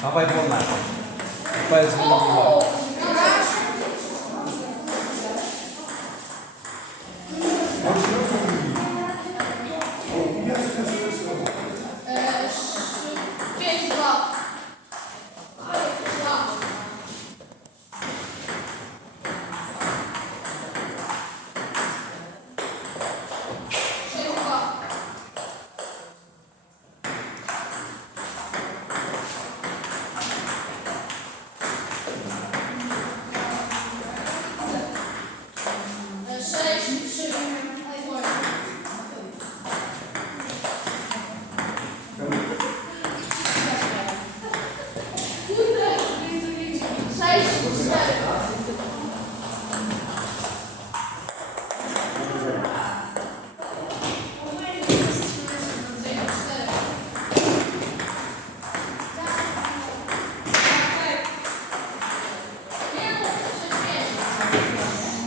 Apa itu 来 Дальше, дальше.